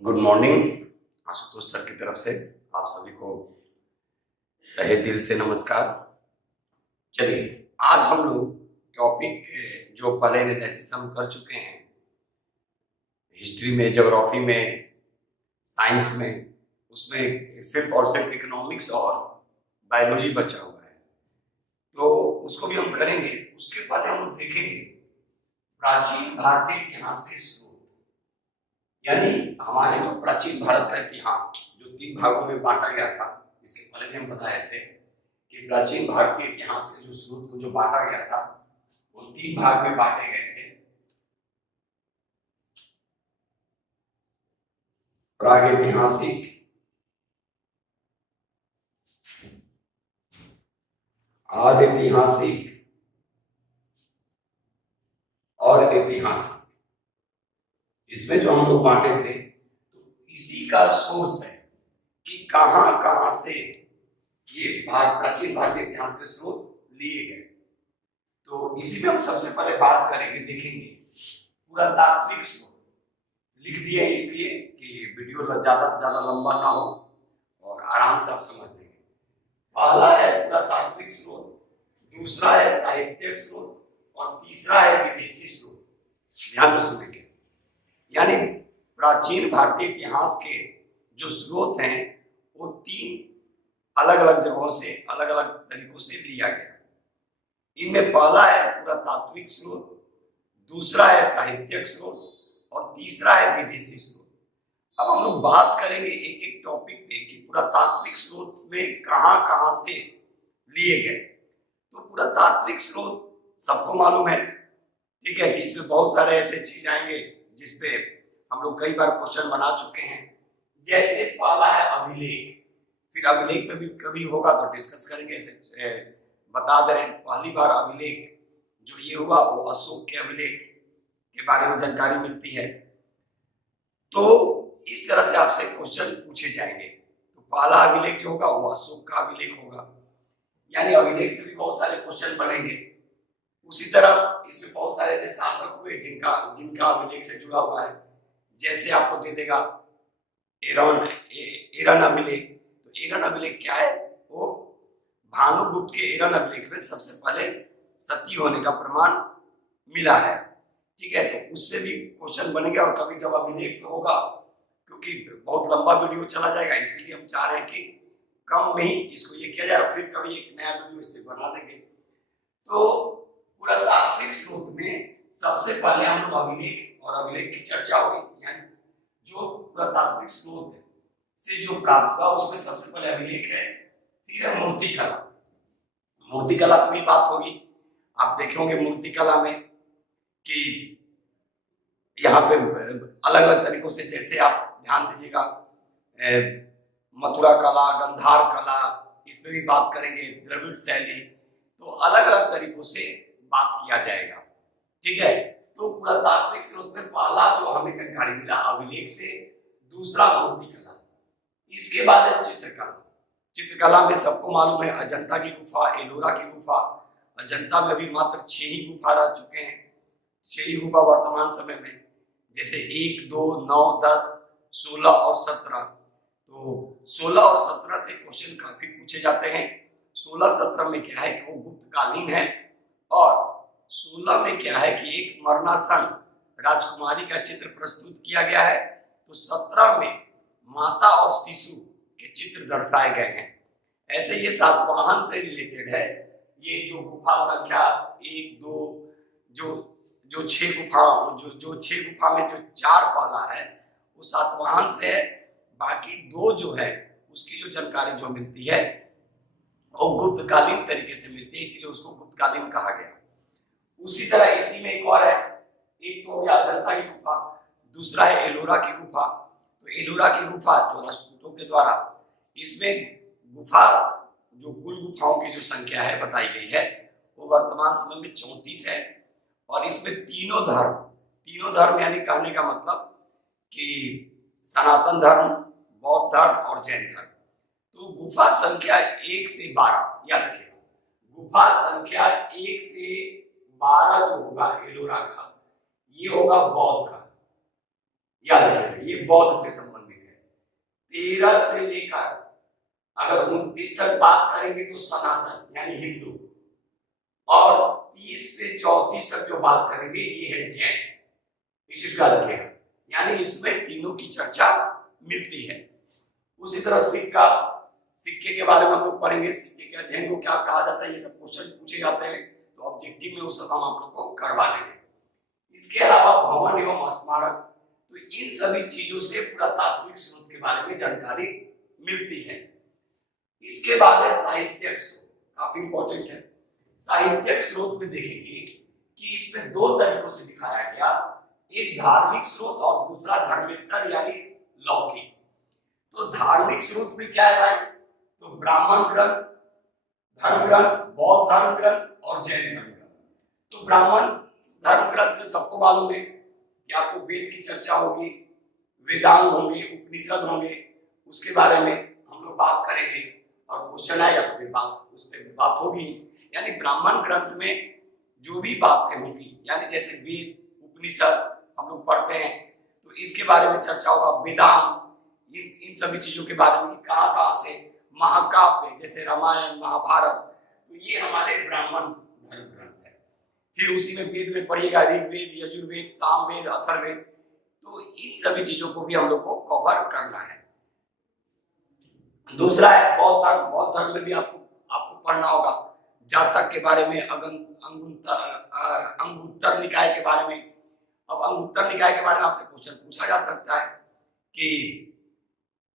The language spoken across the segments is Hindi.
गुड मॉर्निंग आशुतोष सर की तरफ से आप सभी को तहे दिल से नमस्कार। चलिए आज हम लोग टॉपिक जो पहले एनालिसिस हम कर चुके हैं हिस्ट्री में, ज्योग्राफी में, साइंस में, उसमें सिर्फ और सिर्फ इकोनॉमिक्स और बायोलॉजी बचा हुआ है, तो उसको भी हम करेंगे। उसके पहले हम लोग देखेंगे प्राचीन भारतीय इतिहास के स्रोत, यानी हमारे जो प्राचीन भारत का इतिहास जो 3 भागों में बांटा गया था। इसके पहले भी हम बताए थे कि प्राचीन भारतीय इतिहास के जो स्रोत को जो बांटा गया था वो 3 भाग में बांटे गए थे। प्रागैतिहासिक, आदिऐतिहासिक और ऐतिहासिक। इसमें जो हम लोग बांटे थे तो इसी का सोर्स है कि कहां कहां से ये प्राचीन भारतीय इतिहास के स्रोत लिए गए। तो इसी में हम सबसे पहले बात करेंगे, देखेंगे पुरातात्विक स्रोत। लिख दिए इसलिए कि वीडियो ज्यादा से ज्यादा लंबा ना हो और आराम से आप समझ लेंगे। पहला है पुरातात्विक स्रोत, दूसरा है साहित्यिक स्रोत और तीसरा है विदेशी स्रोत। ध्यान से सुनेंगे, यानी प्राचीन भारतीय इतिहास के जो स्रोत हैं वो 3 अलग अलग जगहों से, अलग अलग तरीकों से लिया गया। इनमें पहला है पुरातात्विक स्रोत, दूसरा है साहित्यिक स्रोत और तीसरा है विदेशी स्रोत। अब हम लोग बात करेंगे एक एक टॉपिक पे कि पुरातात्विक स्रोत में कहां कहां से लिए गए। तो पुरातात्विक स्रोत सबको मालूम है, ठीक है, कि इसमें बहुत सारे ऐसे चीज आएंगे जिसपे हम लोग कई बार क्वेश्चन बना चुके हैं। जैसे पहला है अभिलेख, फिर अभिलेख पे भी कभी होगा तो डिस्कस करेंगे। ऐसे बता दे रहे हैं, पहली बार अभिलेख जो ये हुआ वो अशोक के अभिलेख के बारे में जानकारी मिलती है। तो इस तरह से आपसे क्वेश्चन पूछे जाएंगे। तो पहला अभिलेख जो होगा वो अशोक का अभिलेख होगा, यानी अभिलेख में भी बहुत सारे क्वेश्चन बनेंगे। उसी तरह इसमें बहुत सारे ऐसे शासक हुए जिनका अभिलेख से जुड़ा हुआ है। जैसे आपको दे देगा एरन अभिलेख। तो एरन अभिलेख क्या है? वो भानुगुप्त के एरन अभिलेख में सबसे पहले सती होने का प्रमाण मिला है, ठीक है। तो उससे भी क्वेश्चन बनेगा। और कभी जब अभिलेख होगा, क्योंकि बहुत लंबा वीडियो चला जाएगा, इसलिए हम चाह रहे हैं कि कम में ही इसको ये किया जाए, फिर कभी एक नया वीडियो इस पर बना देंगे। तो पुरातात्विक स्रोत में सबसे पहले हम लोग अभिलेख और अभिलेख की चर्चा होगी, यानी जो पुरातात्विक स्रोत से जो प्राप्त हुआ उसमें सबसे पहले अभिलेख है, फिर है मूर्तिकला। मूर्तिकला पर भी बात होगी। आप देखेंगे मूर्तिकला में कि यहाँ पे अलग अलग तरीकों से, जैसे आप ध्यान दीजिएगा मथुरा कला, गंधार कला, इसमें भी बात करेंगे, द्रविड़ शैली, तो अलग अलग तरीकों से बात किया जाएगा, ठीक है। तो पुरातात्विक स्रोत में पहला जो हमें जानकारी मिला अभिलेख से, दूसरा मूर्तिकला, इसके बाद है चित्रकला। चित्रकला में सबको मालूम है अजंता की गुफा, एलोरा की गुफा। अजंता में भी मात्र 6 ही गुफा रह चुके हैं, 6 ही गुफा वर्तमान समय में, जैसे 1, 2, 9, 10, 16 और 17। तो 16 और 17 से क्वेश्चन काफी पूछे जाते हैं। 16-17 में क्या है कि वो गुप्तकालीन है, और 16 में क्या है कि एक मरणासन राजकुमारी का चित्र प्रस्तुत किया गया है। तो 17 में माता और शिशु के चित्र दर्शाए गए हैं। ऐसे ये सातवाहन से रिलेटेड है। ये जो गुफा संख्या 1, 2, जो 6 गुफा, जो 6 गुफा में जो 4 पहला है वो सातवाहन से है। बाकी 2 जो है उसकी जो जानकारी जो मिलती है वो गुप्तकालीन तरीके से मिलती है, इसलिए उसको गुप्तकालीन कहा गया। उसी तरह इसी में एक और है, एक तो हो गया अजंता की गुफा, दूसरा है एलोरा की गुफा। तो एलोरा की गुफा जो राष्ट्रकूटों के द्वारा, इसमें गुफा जो कुल गुफाओं की जो संख्या है बताई गई है वो वर्तमान समय में 34 है। और इसमें तीनों धर्म यानी कहने का मतलब कि सनातन धर्म, बौद्ध धर्म और जैन धर्म। तो गुफा संख्या 1 से 12 याद रखिएगा, गुफा संख्या 1 से 12 जो होगा एलोरा का, ये होगा बौद्ध का। याद रखिएगा, ये बौद्ध से संबंधित 13 से लेकर अगर 29 तक बात करेंगे तो सनातन यानी हिंदू, और 30 से 34 तक जो बात करेंगे ये है जैन। इस चीज का रखेगा, यानी इसमें तीनों की चर्चा मिलती है। उसी तरह सिक्के के बारे में हम लोग पढ़ेंगे, सिक्के के अध्ययन को क्या कहा जाता है, ये सब क्वेश्चन पूछे जाते हैं, तो ऑब्जेक्टिव में वो सब हम आप लोग को करवा देंगे। इसके अलावा भवन एवं स्मारक, तो इन सभी चीजों से पुरातात्विक स्रोत के बारे में जानकारी मिलती है। इसके बाद है साहित्यिक स्रोत, काफी इंपॉर्टेंट है। साहित्यिक स्रोत में देखेंगे कि इसमें दो तरीकों से दिखाया गया, एक धार्मिक स्रोत और दूसरा धर्मेतर यानी लौकिक। तो धार्मिक स्रोत में क्या है भाई, तो ब्राह्मण ग्रंथ, धर्म ग्रंथ, बौद्ध धर्म ग्रंथ और जैन धर्म ग्रंथ। तो ब्राह्मण धर्म ग्रंथ में सबको मालूम है कि आपको वेद की चर्चा होगी, वेदांग होंगे, उपनिषद होंगे, उसके बारे में हम लोग बात करेंगे और क्वेश्चन आएगा तो फिर उस पर बात होगी। यानी ब्राह्मण ग्रंथ में जो भी बातें होंगी, यानी जैसे वेद उपनिषद हम लोग पढ़ते हैं तो इसके बारे में चर्चा होगा, वेदांग, इन सभी चीजों के बारे में कहाँ से, महाकाव्य जैसे रामायण महाभारत, तो ये हमारे ब्राह्मण धर्म ग्रंथ है। फिर उसी में वेद में पढ़िएगा ऋग्वेद, यजुर्वेद, सामवेद, अथर्ववेद, तो इन सभी चीजों को भी हम लोग को कवर करना है। दूसरा है बौद्ध धर्म। बौद्ध धर्म में भी आपको पढ़ना होगा, जातक के बारे में, अंगुत्तर निकाय के बारे में। अब अंगुत्तर निकाय के बारे में आपसे क्वेश्चन पूछा जा सकता है कि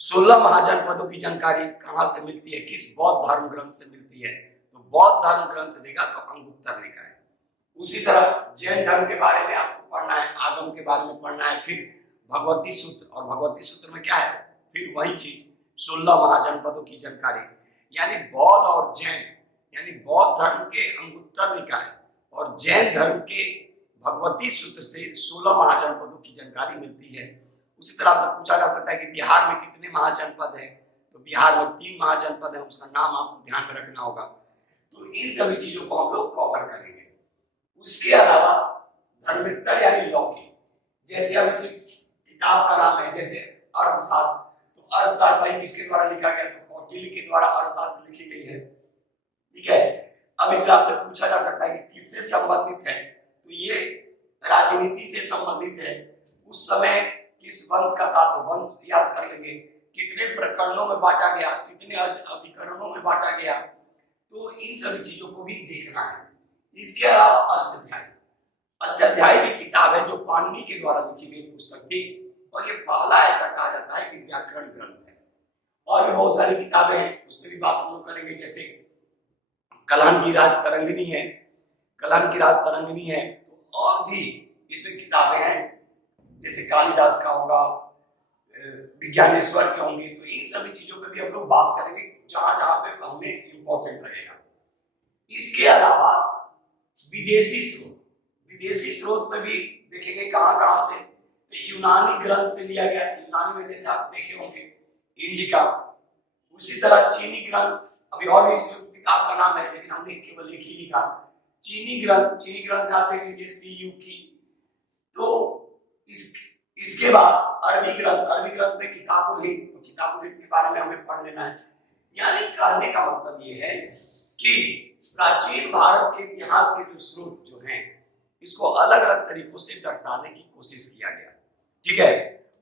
16 महाजनपदों की जानकारी कहां से मिलती है, किस बौद्ध धर्म ग्रंथ से मिलती है, तो बौद्ध धर्म ग्रंथ देगा तो अंगुत्तर निकाय। उसी तरह जैन धर्म के बारे में आपको पढ़ना है, आगम के बारे में पढ़ना है, फिर भगवती सूत्र, और भगवती सूत्र में क्या है, फिर वही चीज 16 महाजनपदों की जानकारी। यानी बौद्ध और जैन, यानी बौद्ध धर्म के अंगुत्तर निकाय और जैन धर्म के भगवती सूत्र से 16 महाजनपदों की जानकारी मिलती है। उसी तरह आपसे पूछा जा सकता है कि बिहार में कितने महाजनपद है, तो बिहार में 3 महाजनपद है, उसका नाम आपको ध्यान में रखना होगा। तो इन सभी चीजों को हम लोग कवर करेंगे। उसके अलावा धर्मेतर यानी लौकिक, जैसे अब इस किताब का नाम है जैसे अर्थशास्त्र, तो अर्थशास्त्र भाई किसके द्वारा लिखा गया, तो कौटिल्य के द्वारा अर्थशास्त्र लिखी गई है, ठीक है। अब इसमें आपसे पूछा जा सकता है कि किससे संबंधित है, तो ये राजनीति से संबंधित है। उस समय किस वंश का था, तो वंश याद कर लेंगे, कितने प्रकरणों में बांटा गया, कितने अधिकरणों में बांटा गया, तो इन सभी चीजों को भी देखना है। इसके अलावा अष्टाध्यायी, अष्टाध्यायी भी किताब है जो पाणिनि के द्वारा लिखी गई पुस्तक थी, और ये पहला ऐसा कहा जाता है कि व्याकरण ग्रंथ है। और भी बहुत सारी किताबें हैं, उसमें भी बात हम लोग करेंगे, जैसे कलान की राज तरंगिनी है, कलान की राज तरंगिनी है, तो और भी इसमें किताबें हैं, जैसे कालिदास का होगा, विज्ञानेश्वर के होंगे, तो इन सभी चीजों पे भी हम लोग बात करेंगे जहां जहां पे हमें इंपॉर्टेंट लगेगा। इसके अलावा विदेशी स्रोत, विदेशी स्रोत में भी देखेंगे कहां कहां से, तो यूनानी ग्रंथ से लिया गया, यूनानी में जैसे आप देखे होंगे इंडिका, उसी तरह चीनी ग्रंथ, अभी और भी इसमें किताब का नाम है लेकिन हमने केवल एक ही लिखा, चीनी ग्रंथ, चीनी ग्रंथ आप देख लीजिए CUK। तो इसके बाद अरबी ग्रंथ, अरबी ग्रंथ में किताबुल हिंद, तो किताबुल हिंद के बारे में हमें पढ़ लेना है। यानी कहने का मतलब ये है कि प्राचीन भारत के इतिहास के जो स्रोत जो हैं, इसको अलग अलग तरीकों से दर्शाने की कोशिश किया गया, ठीक है।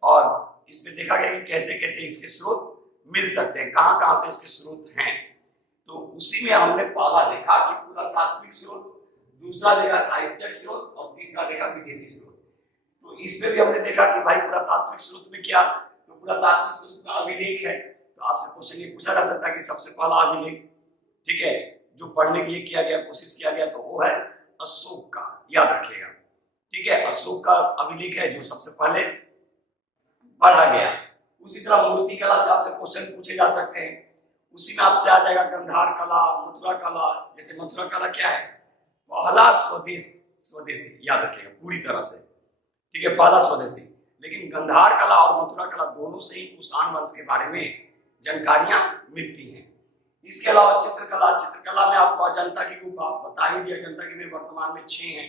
और इसमें देखा गया कि कैसे कैसे इसके स्रोत मिल सकते हैं, कहां कहां से इसके स्रोत हैं। तो उसी में हमने पहला देखा कि पुरातात्विक स्रोत, दूसरा देखा साहित्यिक स्रोत, और तीसरा देखा विदेशी स्रोत। तो इसमें भी हमने देखा कि भाई पुरातात्विक स्रोत में क्या, तो पुरातात्विक स्रोत में अभिलेख है। तो आपसे क्वेश्चन ये पूछा जा सकता है कि सबसे पहला अभिलेख, ठीक है, जो पढ़ने के लिए किया गया, कोशिश किया गया, तो वो है अशोक का, याद रखिएगा, ठीक है। अशोक का अभिलेख है जो सबसे पहले पढ़ा गया। उसी तरह मूर्ति कला से आपसे क्वेश्चन पूछे जा सकते हैं, उसी में आपसे आ जाएगा गंधार कला, मथुरा कला। जैसे मथुरा कला क्या है, पहला स्वदेशी, याद रखिएगा पूरी तरह से, ठीक है, पहला स्वदेशी। लेकिन गंधार कला और मथुरा कला दोनों से ही कुषाण वंश के बारे में जानकारियां मिलती हैं। इसके अलावा चित्रकला, चित्रकला में आपको अजंता की गुफा बता ही दिया, अजंता की में वर्तमान में 6 हैं,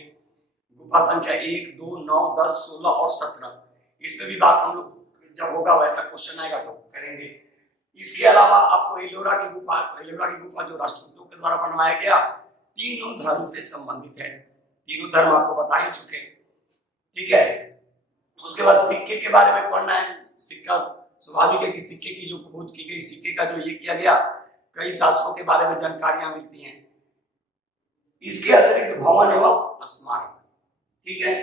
गुफा संख्या 1, 2, 9, 10, 16 और 17। इसमें भी बात हम लोग जब होगा वैसा क्वेश्चन आएगा तो करेंगे। इसके अलावा आपको एलोरा की गुफा जो राष्ट्रकूटों के द्वारा बनवाया गया, तीनों धर्म से संबंधित है, तीनों धर्म आपको बता ही चुके, ठीक है। उसके बाद सिक्के के बारे में पढ़ना है। सिक्का स्वाभाविक है कि सिक्के की जो खोज की गई, सिक्के का जो ये किया गया, कई शासकों के बारे में जानकारियां मिलती हैं। इसके अतिरिक्त भवन एवं स्मारक, ठीक है।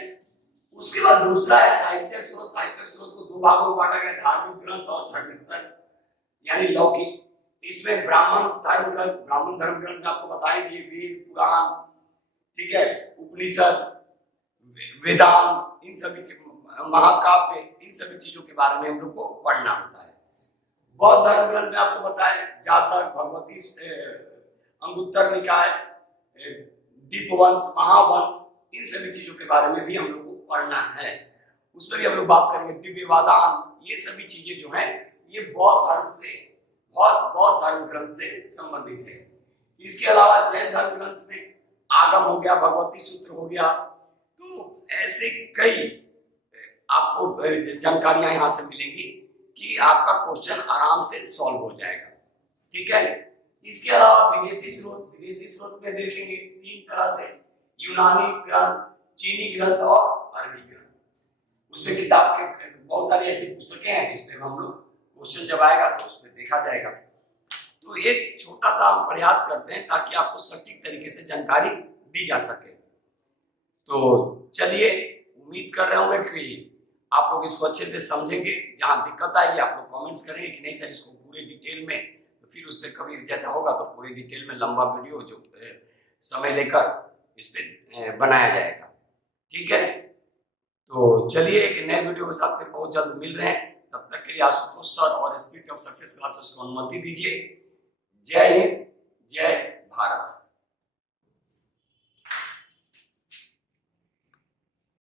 उसके बाद दूसरा है साहित्यिक स्रोत। साहित्यिक स्रोत को दो भागों में बांटा गया, धार्मिक ग्रंथ और धार्मिक ग्रंथ यानी लौकिक। इसमें ब्राह्मण धर्म ग्रंथ में आपको बताएंगे वेद पुराण, ठीक है, उपनिषद, वेदांत, इन सभी महाकाव्य, इन सभी चीजों के बारे में हम लोग को पढ़ना होता है। बौद्ध धर्म ग्रंथ में आपको बताएं जातक, भगवती, अंगुत्तर निकाय, दीपवंश, महावंश, इन सभी चीजों के बारे में भी हम लोग को पढ़ना है। उसमें भी हम लोग बात करेंगे दिव्य वादान, ये सभी चीजें जो हैं ये बौद्ध धर्म ग्रंथ से संबंधित है। इसके अलावा जैन धर्म ग्रंथ में आगम हो गया, भगवती सूत्र हो गया, तो ऐसे कई आपको जानकारियां यहां से मिलेंगी कि आपका क्वेश्चन आराम से सॉल्व हो जाएगा, ठीक है। इसके अलावा विदेशी स्रोत में देखेंगे तीन तरह से, यूनानी ग्रंथ, चीनी ग्रंथ और अरबी ग्रंथ। उसमें किताब के बहुत सारी ऐसी पुस्तकें हैं जिसमें हम लोग क्वेश्चन जब आएगा तो उसमें देखा जाएगा। तो एक छोटा सा हम प्रयास करते हैं ताकि आपको सटीक तरीके से जानकारी दी जा सके। तो चलिए, उम्मीद कर रहे होंगे कि आप लोग इसको अच्छे से समझेंगे। जहां दिक्कत आएगी आप लोग कमेंट्स करेंगे कि नहीं सर इसको पूरे डिटेल में, तो फिर उस पर कभी जैसा होगा तो पूरे डिटेल में लंबा वीडियो जो समय लेकर इस पे बनाया जाएगा, ठीक है। तो चलिए, एक नए वीडियो के साथ फिर बहुत जल्द मिल रहे हैं। तब तक के लिए आशुतोष सर और स्पीड ऑफ सक्सेस क्लासेस को अनुमति दीजिए। जय हिंद, जय भारत।